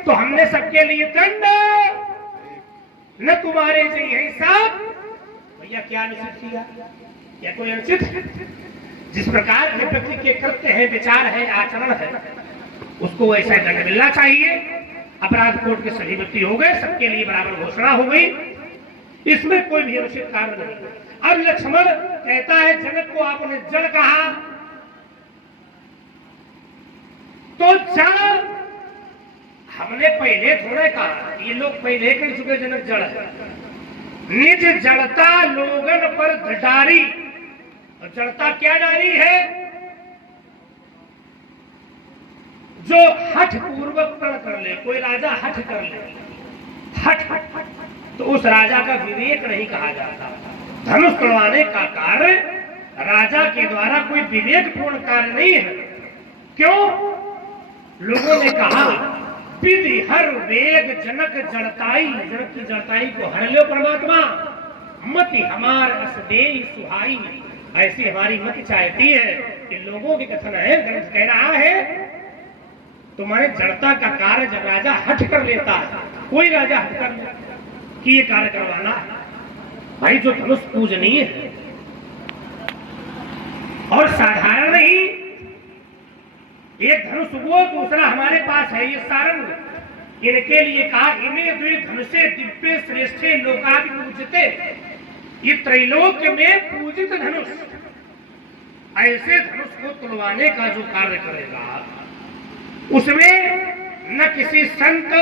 तो हमने सबके लिए दंड न तुम्हारे से यही साथ। भैया क्या अनुचित किया? क्या कोई अनुचित? जिस प्रकार के व्यक्ति के कृत्य है, विचार है, आचरण है, उसको ऐसा दंड मिलना चाहिए। अपराध कोर्ट के सभी व्यक्ति हो गए, सबके लिए बराबर घोषणा हो गई, इसमें कोई भी अनुचित कारण नहीं। अब लक्ष्मण कहता है जनक को आपने जड़ कहा, तो जड़ हमने पहले थोड़े कहा, ये लोग पहले कह चुके जनक जड़ है। निज जड़ता लोगन पर डारी, और जड़ता क्या डारी है? जो हठ पूर्वक प्रण कर ले, कोई राजा हठ कर ले, हठ तो उस राजा का विवेक नहीं कहा जाता। धनुष तोड़वाने का कार्य राजा के द्वारा कोई विवेकपूर्ण कार्य नहीं है। क्यों? लोगों ने कहा विधि हर वेग जनक जड़ताई, जनक की जड़ताई को हर लो परमात्मा, मति हमार असदेई सुहाई, ऐसी हमारी मति चाहती है कि लोगों के कथन है, ग्रंथ कह रहा है तुम्हारे जड़ता का कार्य जब राजा हट कर लेता है, कोई राजा हट कर लेता कि ये कार्य करवाना है, भाई जो धनुष पूजनीय है और साधारण नहीं, एक धनुष वो, दूसरा हमारे पास है ये सारंग। इनके लिए कहा इन्हें द्वे धनुषे दिव्य श्रेष्ठे लोकादि पूजते, ये त्रैलोक्य में पूजित धनुष। ऐसे धनुष को तुड़वाने का जो कार्य करेगा उसमें न किसी संत,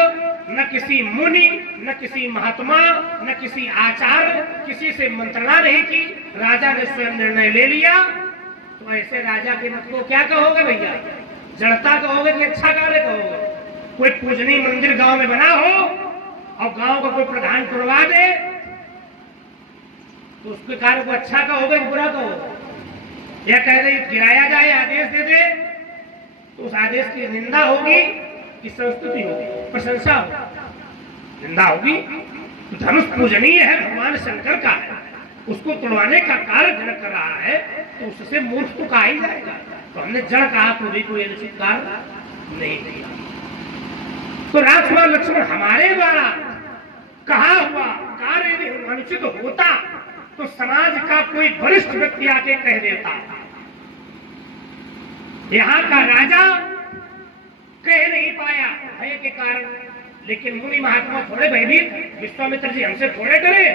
न किसी मुनि, न किसी महात्मा, न किसी आचार्य, किसी से मंत्रणा नहीं की, राजा ने स्वयं निर्णय ले लिया। तो ऐसे राजा के मत को क्या कहोगे भैया? जड़ता कहोगे कि अच्छा कार्य कहोगे? कोई पूजनीय मंदिर गांव में बना हो और गांव का कोई प्रधान तुड़वा दे तो उसके कार्य को अच्छा कहोगे कि बुरा कहोगे? या कह दे गिराया जाए, आदेश दे दे, तो उस आदेश की निंदा होगी कि संस्तुति होगी, प्रशंसा होगी? निंदा होगी। तो धनुष पूजनीय है, भगवान शंकर का है, उसको तोड़वाने का कार्य जनक कर रहा है, तो उससे मूर्ख तो कहा ही जाएगा। तो हमने जड़ कहा तो भी कोई अनुचित कार्य नहीं किया। तो राजकुमार लक्ष्मण हमारे द्वारा कहा हुआ कार्य यदि अनुचित होता तो समाज का कोई वरिष्ठ व्यक्ति आके कह देता। यहाँ का राजा कह नहीं पाया भय के कारण, लेकिन मुनि महात्मा थोड़े भयभीत, विश्वामित्र जी हमसे थोड़े डरे,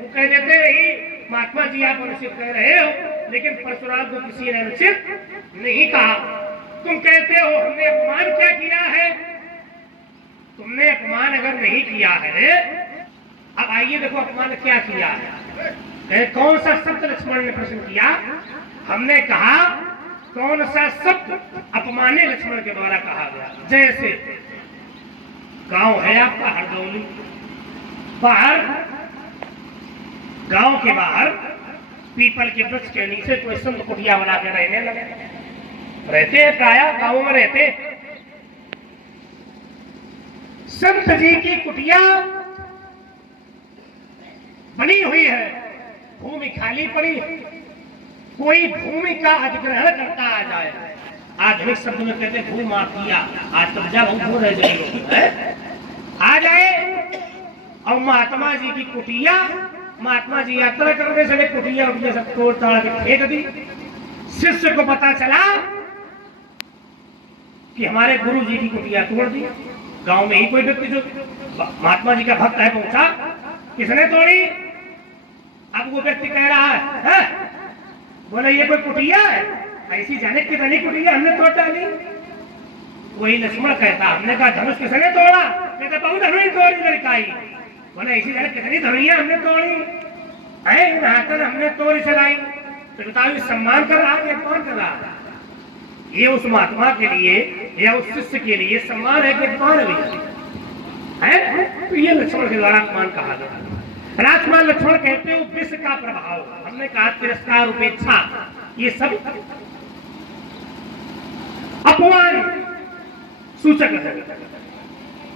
वो कह देते ही महात्मा जी आप अनुचित कह रहे हो, लेकिन परशुराम को किसी ने अनुचित नहीं कहा। तुम कहते हो हमने अपमान क्या किया है? तुमने अपमान अगर नहीं किया है, अब आइए देखो अपमान क्या किया है। कौन सा शब्द लक्ष्मण ने प्रश्न किया? हमने कहा कौन सा शब्द अपमाने लक्ष्मण के द्वारा कहा गया? जैसे गांव है आपका हरदौली, बाहर गांव के बाहर पीपल के वृक्ष के नीचे कोई संत कुटिया बना के रहने लगे, रहते हैं, प्रायः गांवों में रहते। संत जी की कुटिया बनी हुई है, भूमि खाली पड़ी, कोई भूमि का अधिग्रहण करता आ जाए, आधुनिक शब्द में कहते भू माफिया, आज कब्जा बहुत हो रहे आ जाए और महात्मा जी की कुटिया, महात्मा जी यात्रा करने चले, कुटिया उटिया सब तोड़ ताड़ के फेंक दी। शिष्य को पता चला कि हमारे गुरु जी की कुटिया तोड़ दी। गांव में ही कोई व्यक्ति जो महात्मा जी का भक्त है पहुंचा, किसने तोड़ी? अब वो व्यक्ति कह रहा है बोले ये कोई कुटिया है, ऐसी जाने की बनी कुटिया हमने तोड़ डाली। वही लक्ष्मण कहता हमने कहा धनुष किसने तोड़ा? कहता बहुत धनुष तोड़ी लड़काई। बोले ऐसी जाने कितनी धनुइयां हमने तोड़ी है, हाथन हमने तोड़ी चलाई। तो बताओ सम्मान कर रहा है, कौन कर रहा है? ये उस महात्मा के लिए या उस शिष्य के लिए सम्मान है कि अपमान है? तो ये लक्ष्मण के द्वारा अपमान कहा गया। राजकुमार लक्ष्मण कहते हो विष का प्रभाव, हमने कहा तिरस्कार, उपेक्षा, ये सब अपमान सूचक है।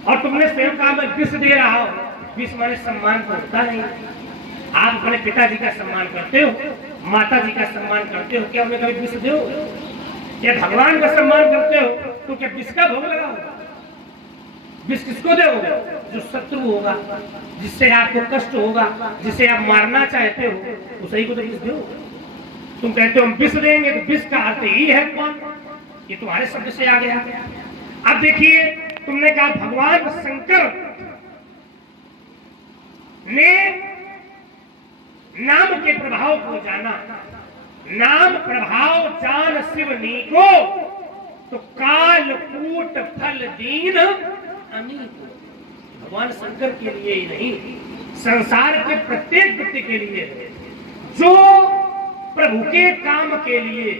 और तुमने स्वयं कहा मैं विष दे रहा हूं, विष माने सम्मान तो होता नहीं। आप अपने पिताजी का सम्मान करते हो, माता जी का सम्मान करते हो, क्या उन्हें कभी विष दो? क्या भगवान का सम्मान करते हो तो क्या विष का भोग लगाओ? विष किसको दोगे? जो शत्रु होगा, जिससे आपको कष्ट होगा, जिसे आप मारना चाहते हो, उसी को तो विष दो। तुम कहते हो हम विष देंगे, तो विष का अर्थ ही है कौन? ये तुम्हारे शब्द से आ गया। अब देखिए, तुमने कहा भगवान शंकर ने नाम के प्रभाव को जाना। नाम प्रभाव जान शिव नीको, तो काल कूट फल दीन अमीको। भगवान शंकर के लिए ही नहीं, संसार के प्रत्येक व्यक्ति के लिए, जो प्रभु के काम के लिए,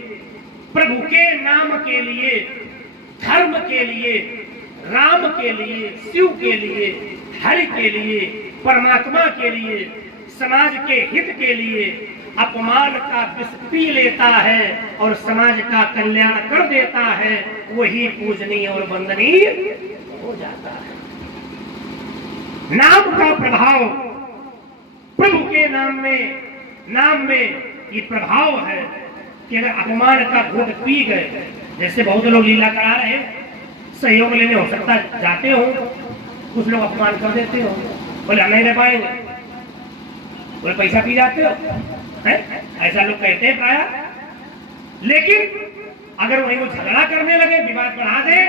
प्रभु के नाम के लिए, धर्म के लिए, राम के लिए, शिव के लिए, हरि के लिए, परमात्मा के लिए, समाज के हित के लिए अपमान का विष पी लेता है और समाज का कल्याण कर देता है, वही पूजनीय और वंदनीय हो जाता है। नाम का प्रभाव, प्रभु के नाम में ये प्रभाव है कि अगर अपमान का घूंट पी गए, जैसे बहुत लोग लीला करा रहे हैं, सहयोग लेने हो सकता जाते हो, कुछ लोग अपमान कर देते हो, बोले हम नहीं रह पाएंगे, बोले पैसा पी जाते हो, है? ऐसा लोग कहते हैं प्राय। लेकिन अगर वही वो झगड़ा करने लगे, विवाद बढ़ा दे,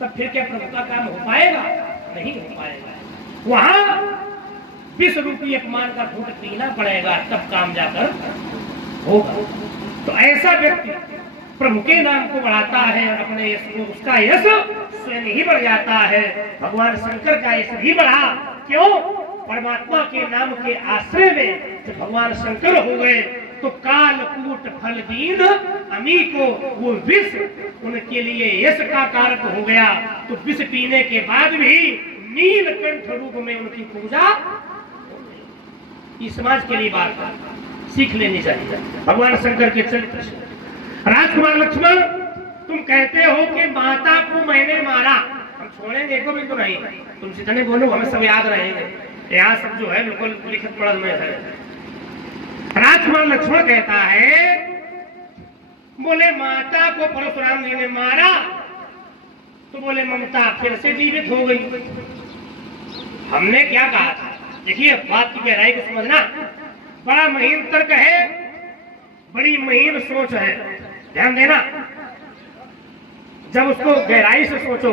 तब फिर क्या प्रभु का काम हो पाएगा? नहीं हो पाएगा। वहां विश्व रूपी अपमान का घूंट पीना पड़ेगा, तब काम जाकर होगा। तो ऐसा व्यक्ति प्रभु के नाम को बढ़ाता है, अपने यश को, उसका यश स्वयं ही बढ़ जाता है। भगवान शंकर का यश भी बढ़ा। क्यों? परमात्मा के नाम के आश्रय में जब भगवान शंकर हो गए, तो काल कूट फल दीन अमी को, वो विष उनके लिए यश का कारक हो गया। तो विष पीने के बाद भी नीलकंठ रूप में उनकी पूजा। इस समाज के लिए बात सीख लेनी चाहिए भगवान शंकर के चरित्र से। राजकुमार लक्ष्मण, तुम कहते हो कि माता को मैंने मारा, हम छोड़ेंगे एको भी तो नहीं, तुम जितने बोलो हमें सब याद रहेंगे, यहाँ सब जो है बिल्कुल लिखित पढ़ल में है। राजकुमार लक्ष्मण कहता है, बोले माता को परशुराम जी ने मारा, तो बोले ममता फिर से जीवित हो गई। हमने क्या कहा था? देखिए बात की गहराई को समझना, बड़ा महीन तर्क है, बड़ी महीन सोच है, ध्यान देना। जब उसको गहराई से सोचो,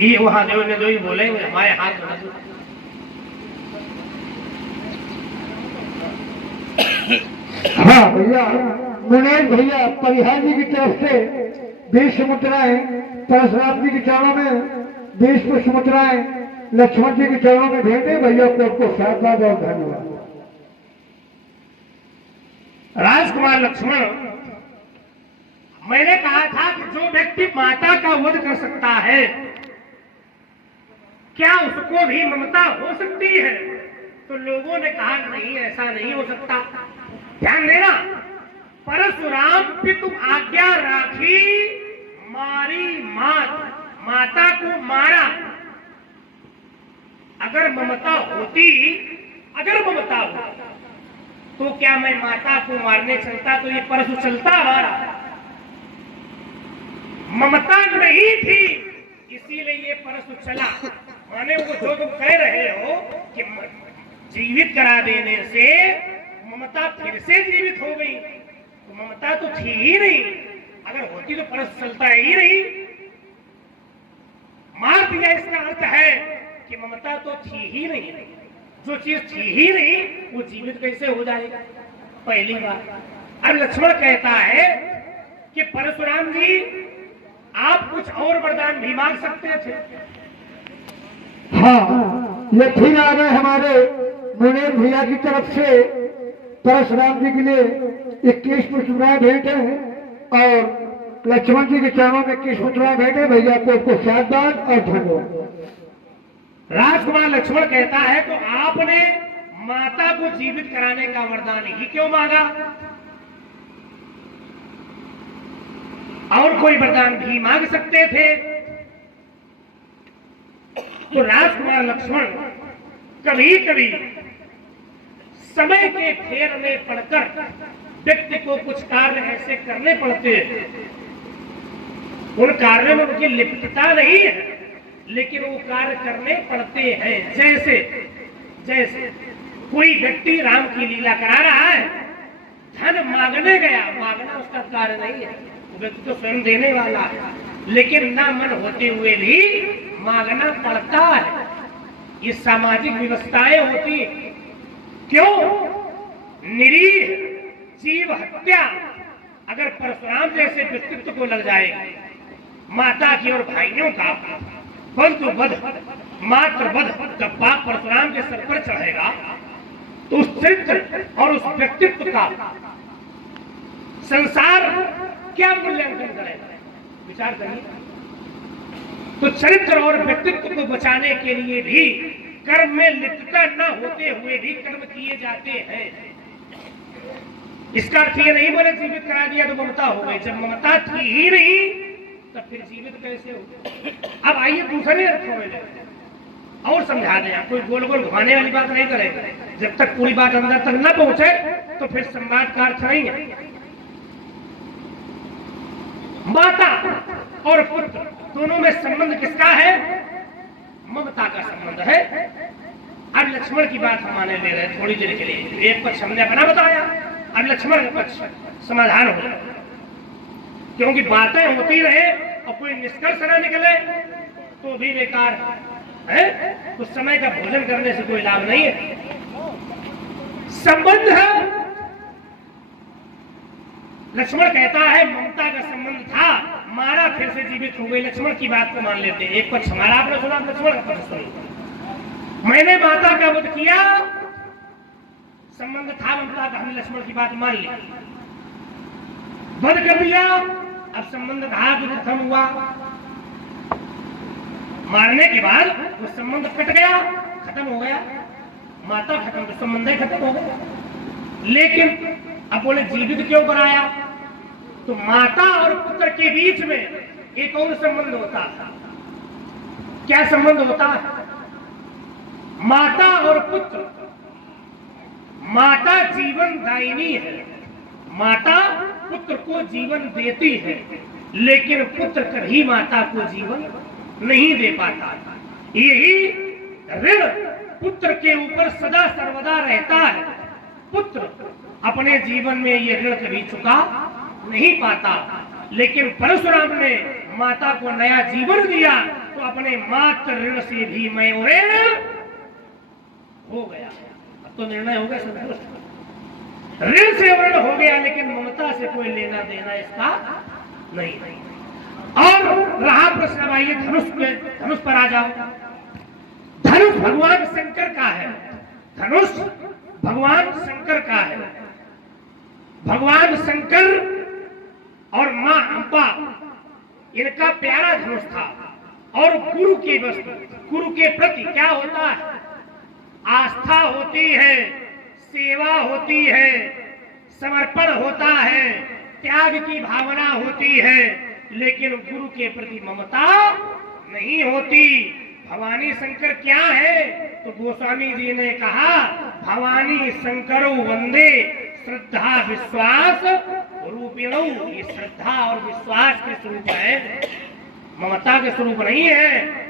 ये वहां देव ने जो ही बोले हमारे हाथ में। हाँ भैया, मुनेश भैया परिहार जी की तरफ से 20 मुद्राएं, परशुराम जी के चरणों में 20 मुद्राएं, लक्ष्मण जी के चरणों में भेजे। भैया को साधुवाद और धन्यवाद। राजकुमार लक्ष्मण, मैंने कहा था कि जो व्यक्ति माता का वध कर सकता है, क्या उसको भी ममता हो सकती है? तो लोगों ने कहा नहीं, ऐसा नहीं हो सकता। ध्यान देना, परशुराम भी तुम आज्ञा राखी, मारी माता को मारा। अगर ममता होती, तो क्या मैं माता को मारने चलता तो ये परशु चलता हमारा? ममता नहीं थी, इसीलिए ये परशु चला। माने वो जो तुम कह रहे हो कि जीवित करा देने से ममता फिर से जीवित हो गई, तो ममता तो थी ही नहीं। अगर होती तो परशु चलता ही नहीं। मार दिया इसका अर्थ है कि ममता तो थी ही नहीं। जो चीज थी ही नहीं वो जीवित कैसे हो जाएगा? पहली बात। अब लक्ष्मण कहता है कि परशुराम जी आप कुछ और वरदान भी मांग सकते थे। हाँ, ये फिर आ गए हमारे मुनेश भैया की तरफ से परशुराम जी के लिए 21 मुद्राएं भेंट है और लक्ष्मण जी के चरणों में 21 मुद्राएं भेंट है। भैया को साधुवाद और धन्यवाद। राजकुमार लक्ष्मण कहता है, तो आपने माता को जीवित कराने का वरदान ही क्यों मांगा? और कोई वरदान भी मांग सकते थे। तो राजकुमार लक्ष्मण कभी कभी समय के फेर में पड़कर व्यक्ति को कुछ कार्य ऐसे करने पड़ते उन कार्यों में उनकी लिप्तता नहीं है, लेकिन वो कार्य करने पड़ते हैं। जैसे जैसे कोई व्यक्ति राम की लीला करा रहा है, धन मांगने गया, मांगना उसका कार्य नहीं है, वो व्यक्ति तो स्वयं देने वाला है, लेकिन ना मन होते हुए भी मांगना पड़ता है। ये सामाजिक व्यवस्थाएं होती। क्यों? निरीह जीव हत्या अगर परशुराम जैसे व्यक्तित्व को लग जाएगी, माता की और भाइयों का बंधु वध, मात्र वध जब पाप परशुराम के सर पर चढ़ेगा, तो उस चरित्र और उस व्यक्तित्व का संसार क्या मूल्यांकन करेगा? विचार करिए। तो चरित्र और व्यक्तित्व को बचाने के लिए भी कर्म में लिप्तता न होते हुए भी कर्म किए जाते हैं। इसका अर्थ ये नहीं बोले जीवित करा दिया तो ममता हो गई। जब ममता थी ही नहीं तब फिर जीवित कैसे हो? अब आइए दूसरे अर्थों में और समझा दें। कोई गोल गोल घुमाने वाली बात नहीं करेगा। जब तक पूरी बात अंदर तक न पहुंचे तो फिर संवाद का अर्थ नहीं है। माता और पुत्र दोनों में संबंध किसका है? ममता का संबंध है। अब लक्ष्मण की बात हम माने ले रहे हैं थोड़ी देर के लिए। एक पक्ष हमने अपना बताया, अब लक्ष्मण का पक्ष समाधान हो जाए, क्योंकि बातें होती रहे और कोई निष्कर्ष न निकले तो भी बेकार है। उस समय का भोजन करने से कोई लाभ नहीं है। संबंध है। लक्ष्मण कहता है ममता का संबंध था, मारा फिर से जीवित हो गई। लक्ष्मण की बात को मान लेते हैं। एक पक्ष हमारा आपने सुना, लक्ष्मण का पक्ष सुनिए। मैंने माता का वध किया, संबंध था ममता का, हमने लक्ष्मण की बात मान ली, वध कर दिया। अब संबंध कहा कि खत्म हुआ, मारने के बाद वो संबंध कट गया, खत्म हो गया, माता खत्म तो संबंध ही खत्म हो गया। लेकिन अब बोले जीवित क्यों कराया? तो माता और पुत्र के बीच में एक और संबंध होता है। क्या संबंध होता है? माता और पुत्र, माता जीवन दायिनी है, माता पुत्र को जीवन देती है, लेकिन पुत्र कभी माता को जीवन नहीं दे पाता। यही ऋण पुत्र के ऊपर सदा सर्वदा रहता है। पुत्र अपने जीवन में ये ऋण कभी चुका नहीं पाता, लेकिन परशुराम ने माता को नया जीवन दिया तो अपने मात्र ऋण से भी मैं हो गया। अब तो निर्णय हो गया, संतुष्ट। ऋण से ऋण हो गया, लेकिन ममता से कोई लेना देना इसका नहीं। और रहा प्रश्न, आइए धनुष पर आ जाओ। धनुष भगवान शंकर का है। धनुष भगवान शंकर का है। भगवान शंकर और मां अंबा, इनका प्यारा धनुष था। और गुरु की वस्तु, गुरु के प्रति क्या होता है? आस्था होती है, सेवा होती है, समर्पण होता है, त्याग की भावना होती है, लेकिन गुरु के प्रति ममता नहीं होती। भवानी शंकर क्या है? तो गोस्वामी जी ने कहा, भवानी शंकरो वंदे श्रद्धा विश्वास रूपिणो। ये श्रद्धा और विश्वास के स्वरूप है, ममता के स्वरूप नहीं है।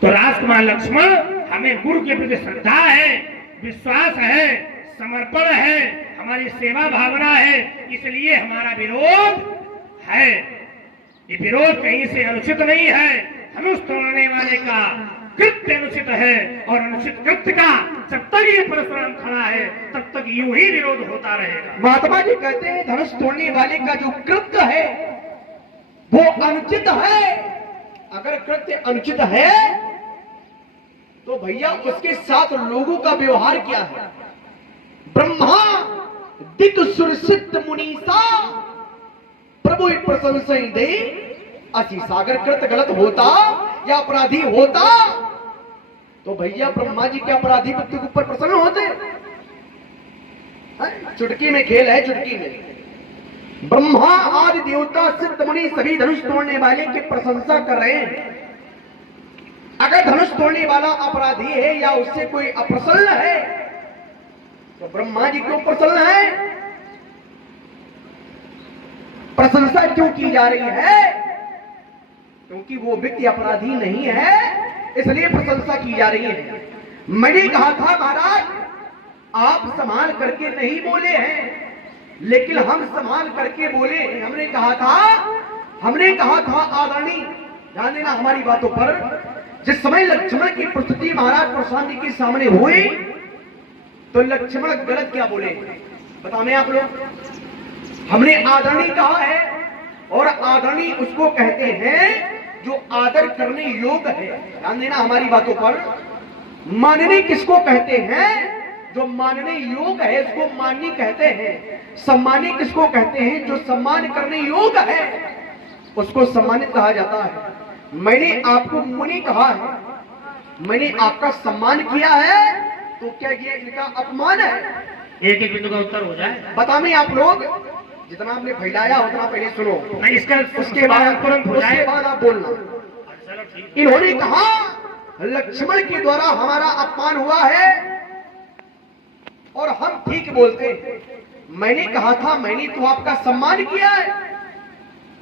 तो राजकुमार लक्ष्मण, हमें गुरु के प्रति श्रद्धा है, विश्वास है, समर्पण है, हमारी सेवा भावना है, इसलिए हमारा विरोध है। ये विरोध कहीं से अनुचित नहीं है। धनुष तोड़ने वाले का कृत्य अनुचित है, और अनुचित कृत्य का जब तक ये परशुराम खड़ा है तब तक यूं ही विरोध होता रहेगा। महात्मा जी कहते हैं धनुष तोड़ने वाले का जो कृत्य है वो अनुचित है। अगर कृत्य अनुचित है तो भैया उसके साथ लोगों का व्यवहार क्या है? ब्रह्मा दिक सुरसिद्ध मुनीसा प्रभु प्रशंसा दे। असी सागर कृत्य गलत होता या अपराधी होता तो भैया ब्रह्मा जी के अपराधी व्यक्ति के ऊपर प्रसन्न होते? चुटकी में खेल है, चुटकी में। ब्रह्मा आदि देवता सिद्ध मुनि सभी धनुष तोड़ने वाले की प्रशंसा कर रहे हैं। अगर धनुष तोड़ने वाला अपराधी है या उससे कोई अप्रसन्न है तो ब्रह्मा जी क्यों प्रसन्न है? प्रशंसा क्यों की जा रही है? क्योंकि वो व्यक्ति अपराधी नहीं है, इसलिए प्रशंसा की जा रही है। मैंने कहा था महाराज, आप संभाल करके नहीं बोले हैं, लेकिन हम संभाल करके बोले। हमने कहा था आदरणीय, ध्यान देना हमारी बातों पर। जिस समय लक्ष्मण की प्रस्तुति महाराज परशुराम जी के सामने हुई, तो लक्ष्मण गलत क्या बोले बताने आप लोग? हमने आदरणीय कहा है, और आदरणीय उसको कहते हैं जो आदर करने योग्य है। ध्यान देना हमारी बातों पर। माननीय किसको कहते हैं? जो मानने योग्य है उसको माननीय कहते हैं। सम्मानी किसको कहते हैं? जो सम्मान करने योग्य है उसको सम्मानित कहा जाता है। मैंने आपको मुनि कहा है, मैंने आपका सम्मान किया है, तो क्या ये इनका अपमान है? एक एक बिंदु का उत्तर हो जाए। बताने आप लोग जितना आपने फैलाया उतना पहले सुनो, नहीं इसका उसके बाद तुरंत हो जाए। आप बोलना। चलो ठीक। इन्होंने कहा लक्ष्मण के द्वारा हमारा अपमान हुआ है और हम ठीक बोलते हैं। मैंने कहा था मैंने तो आपका सम्मान किया है।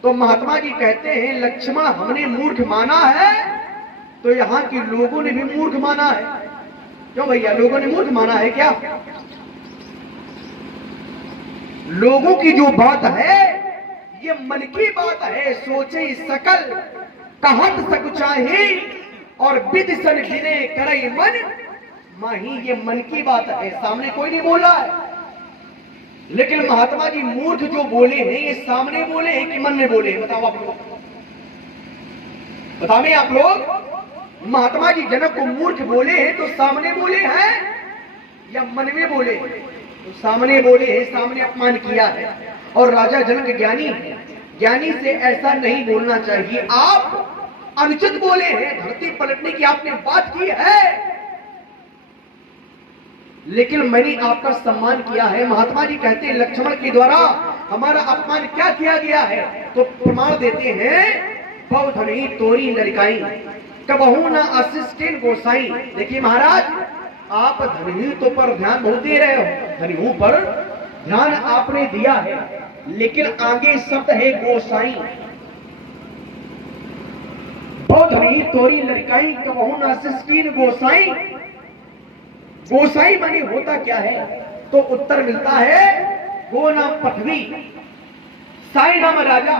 तो महात्मा जी कहते हैं लक्ष्मण हमने मूर्ख माना है, तो यहाँ के लोगों ने भी मूर्ख माना है। क्यों भैया, लोगों ने मूर्ख माना है क्या? लोगों की जो बात है ये मन की बात है। सोचे सकल कहत सकुचाही और विद सन गिरे करई मन माही, ये मन की बात है, सामने कोई नहीं बोला है। लेकिन महात्मा जी मूर्ख जो बोले हैं ये सामने बोले हैं कि मन में बोले हैं? बताओ आप लोग, बताओ आप लोग। महात्मा जी जनक को मूर्ख बोले हैं तो सामने बोले हैं या मन में बोले? तो सामने बोले हैं, सामने अपमान किया है। और राजा जनक ज्ञानी है, ज्ञानी से ऐसा नहीं बोलना चाहिए। आप अनुचित बोले हैं, धरती पलटने की आपने बात की है, लेकिन मैंने आपका सम्मान किया है। महात्मा जी कहते हैं लक्ष्मण के द्वारा हमारा अपमान क्या किया गया है? तो प्रमाण देते हैं बहुधनी तोरी लड़काई कबहू न असिस्टेंट गोसाई। देखिए महाराज, आप धनी तो पर ध्यान बहुत दे रहे हो, धनियों पर ध्यान आपने दिया है, लेकिन आगे शब्द है गोसाई। बहुधनी तोरी लड़काई कबहू न असिस्टेंट गोसाई। गोसाई मानी होता क्या है? तो उत्तर मिलता है गो नाम पृथ्वी, साई नाम राजा।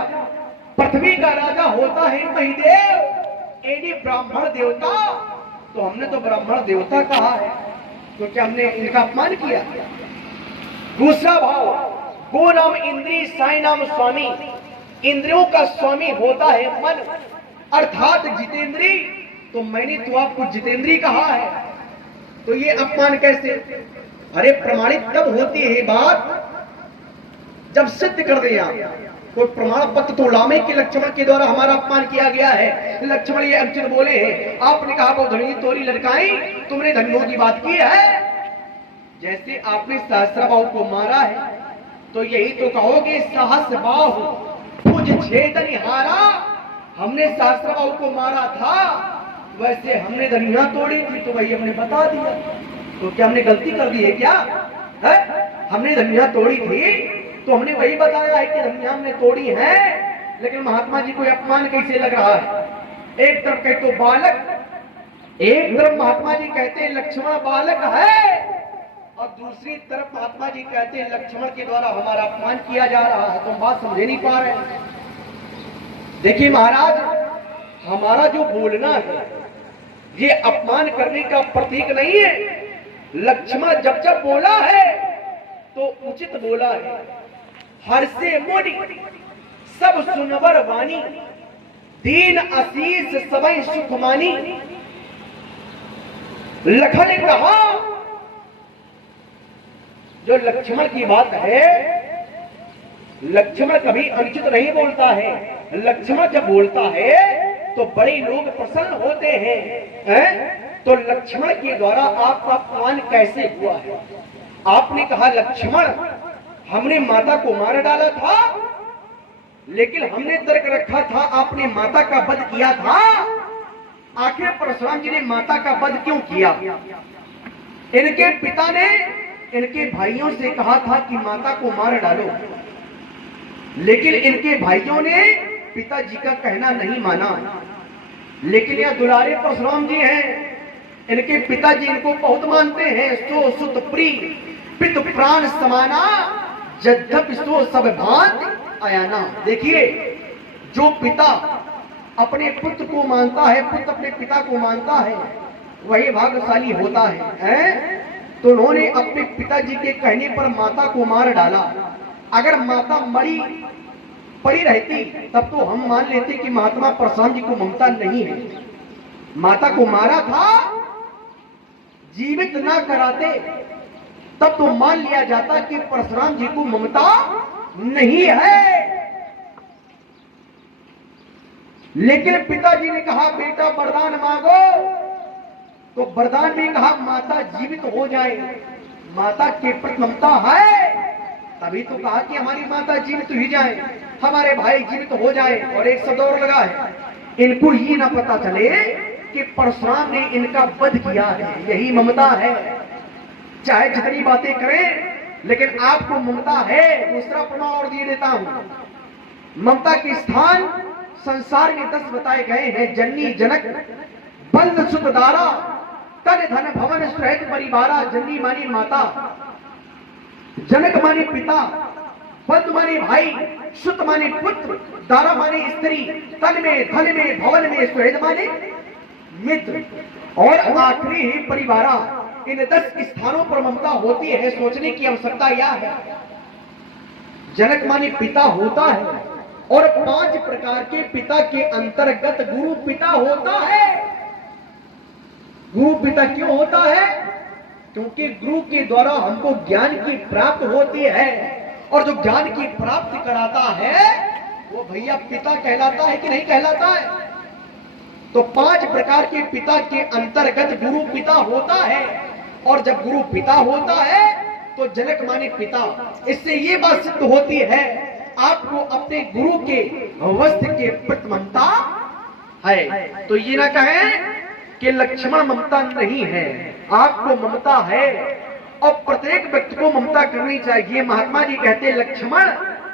पृथ्वी का राजा होता है महिदेव, एडी ब्राह्मण देवता। तो हमने तो ब्राह्मण देवता कहा है, तो क्या हमने इनका अपमान किया? दूसरा भाव, गो नाम इंद्री, साई नाम स्वामी। इंद्रियों का स्वामी होता है मन, अर्थात जितेंद्री। तो मैंने तो आपको जितेंद्री कहा है, तो ये अपमान कैसे? अरे प्रमाणित तब होती है बात जब सिद्ध कर दे आप। तो प्रमाण पत्र तो लामे के लक्ष्मण के द्वारा हमारा अपमान किया गया है। लक्ष्मण ये अनुचित बोले हैं। आपने कहा बहुधनी तोरी लड़काई, तुमने धनियों की बात की है। जैसे आपने सहस्त्रबाहु को मारा है, तो यही तो कहोगे सहस्त्रबाहु भुज छेदन हारा। हमने सहस्त्रबाहु को मारा था, वैसे हमने धनिया तोड़ी थी, तो वही हमने बता दिया। तो क्या हमने गलती कर दी है क्या? है? हमने धनिया तोड़ी थी तो हमने वही बताया है कि धनिया हमने तोड़ी है। लेकिन महात्मा जी को अपमान कैसे लग रहा है? एक तरफ कहते तो बालक, एक तरफ महात्मा जी कहते हैं लक्ष्मण बालक है, और दूसरी तरफ महात्मा जी कहते हैं लक्ष्मण के द्वारा हमारा अपमान किया जा रहा है। तो हम बात समझ नहीं पा रहे। देखिए महाराज, हमारा जो बोलना है ये अपमान करने का प्रतीक नहीं है। लक्ष्मण जब जब बोला है तो उचित बोला है। हर से मोड़ी सब सुनवर वाणी, दीन आशीष सबई सुख मानी। लखन ने कहा, जो लक्ष्मण की बात है, लक्ष्मण कभी अनुचित नहीं बोलता है। लक्ष्मण जब बोलता है तो बड़े लोग प्रसन्न होते हैं। तो लक्ष्मण के द्वारा आपका अपमान कैसे हुआ है? आपने कहा लक्ष्मण हमने माता को मार डाला था, लेकिन हमने तर्क रखा था आपने माता का वध किया था। आखिर परशुराम जी ने माता का वध क्यों किया? इनके पिता ने इनके भाइयों से कहा था कि माता को मार डालो। लेकिन इनके भाइयों ने पिताजी का कहना नहीं माना। लेकिन यह दुलारे परशुराम जी हैं, इनके पिताजी इनको बहुत मानते हैं। सो सुत प्री पित प्राण समाना, यद्यपि सो सब भांत आयाना। देखिए, जो पिता अपने पुत्र को मानता है, पुत्र अपने पिता को मानता है, वही भाग्यशाली होता है। तो उन्होंने अपने पिताजी के कहने पर माता को मार डाला। अगर माता मरी पड़ी रहती तब तो हम मान लेते कि महात्मा परशुराम जी को ममता नहीं है। माता को मारा था, जीवित ना कराते तब तो मान लिया जाता कि परशुराम जी को ममता नहीं है। लेकिन पिताजी ने कहा बेटा वरदान मांगो, तो वरदान में कहा माता जीवित हो जाए। माता के प्रति ममता है, तभी तो कहा कि हमारी माता जीवित ही जाए, हमारे भाई जीवित हो जाए। और एक शब्द और लगा है, इनको ये ना पता चले कि परशुराम ने इनका वध किया है। यही ममता है। चाहे जितनी बातें करें, लेकिन आपको ममता है। दूसरा प्रमाण और दिए देता हूं। ममता के स्थान संसार में 10 बताए गए हैं। जननी जनक, बंद सुत दारा, तन धन भवन सहित परिवारा। जननी मानी माता, जनक माने पिता, बंधु माने भाई, सुत माने पुत्र, दारा माने स्त्री, तन में धन में भवन में सुहृद माने मित्र, और आखिरी ही परिवारा। इन 10 स्थानों पर ममता होती है। सोचने की आवश्यकता यह है, जनक माने पिता होता है, और 5 प्रकार के पिता के अंतर्गत गुरु पिता होता है। गुरु पिता क्यों होता है? क्योंकि गुरु के द्वारा हमको ज्ञान की प्राप्त होती है, और जो ज्ञान की प्राप्ति कराता है वो भैया पिता कहलाता है कि नहीं कहलाता है? तो 5 प्रकार के पिता के अंतर्गत गुरु पिता होता है, और जब गुरु पिता होता है तो जनक माने पिता। इससे ये बात सिद्ध होती है, आपको अपने गुरु के वस्त्र के प्रति ममता है। तो ये ना कहें कि लक्ष्मण ममता नहीं है, आपको ममता है, और प्रत्येक व्यक्ति को ममता करनी चाहिए। महात्मा जी कहते हैं लक्ष्मण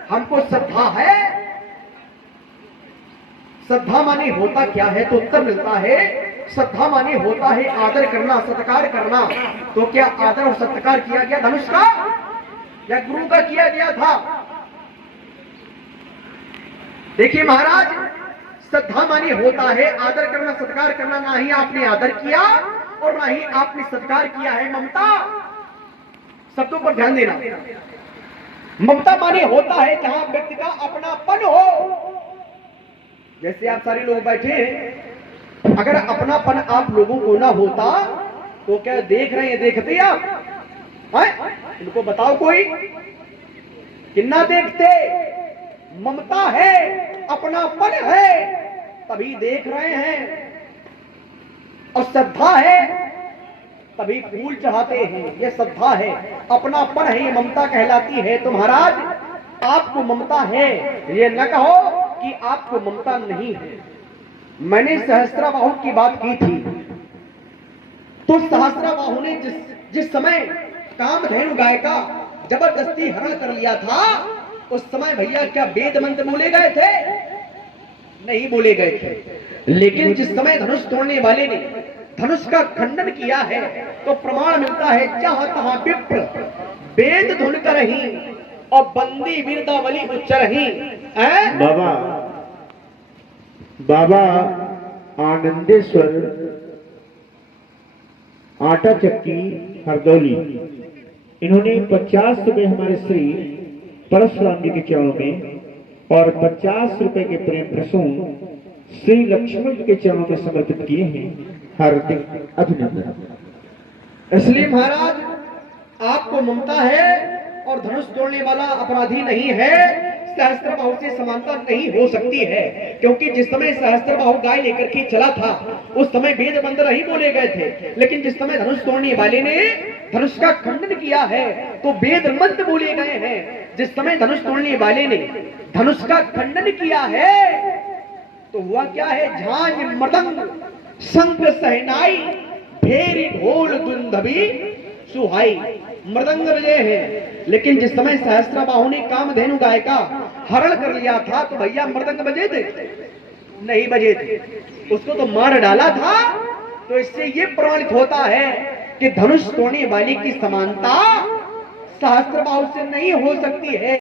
हमको श्रद्धा है। श्रद्धा माने होता क्या है? तो उत्तर मिलता है, श्रद्धा माने होता है आदर करना, सत्कार करना। तो क्या आदर और सत्कार किया गया धनुष का या गुरु का किया गया था? देखिए महाराज, श्रद्धा माने होता है आदर करना, सत्कार करना। ना ही आपने आदर किया और ना ही आपने सत्कार किया है। ममता शब्दों पर ध्यान देना। ममता माने होता है जहां व्यक्ति का अपनापन हो। जैसे आप सारे लोग बैठे हैं, अगर अपनापन आप लोगों को ना होता तो क्या देख रहे हैं, देखते आप हैं? इनको बताओ कोई कितना देखते? ममता है, अपनापन है, तभी देख रहे हैं। और श्रद्धा है तभी फूल चढ़ाते हैं। ये श्रद्धा है, अपनापन है, ये ममता कहलाती है। तो महाराज आपको ममता है, ये न कहो कि आपको ममता नहीं है। मैंने सहस्त्राबाहु की बात की थी, तो सहस्त्राबाहु ने जिस समय कामधेनु गाय का जबरदस्ती हरण कर लिया था, उस समय भैया क्या वेद मंत्र बोले गए थे? नहीं बोले गए थे। लेकिन जिस समय धनुष तोड़ने वाले ने धनुष का खंडन किया है, तो प्रमाण मिलता है जहां तहां विप्र वेद धुन करही और बंदी वीरदावली उच्चरही। बाबा आनंदेश्वर आटा चक्की हरदौली, इन्होंने 50 रुपए हमारे श्री परशुराम जी के चरणों में और 50 रुपए के प्रेम प्रसून श्री लक्ष्मण जी के चरणों में समर्पित किए हैं। हार्दिक अभिनंदन। इसलिए महाराज आपको ममता है और धनुष तोड़ने वाला अपराधी नहीं है। सहस्त्रबाहु से समानता नहीं हो सकती है, क्योंकि जिस समय सहस्त्रबाहु गाय लेकर के चला था उस समय वेद मंत्र नहीं बोले गए थे। लेकिन जिस समय धनुष तोड़ने वाले ने धनुष का खंडन किया है तो वेद मंत्र बोले गए हैं। जिस समय धनुष तोड़ने वाले ने धनुष का खंडन किया है तो हुआ क्या है? झांझ मृदंग शंख सहनाई भेरी ढोल दुंदभी सुहाई। मृदंग बजे है। लेकिन जिस समय सहस्त्रबाहु ने कामधेनु गाय का हरण कर लिया था तो भैया मृदंग बजे थे? नहीं बजे थे। उसको तो मार डाला था। तो इससे ये प्रमाणित होता है कि धनुष तोड़ने वाले की समानता सहस्त्रबाहु से नहीं हो सकती है।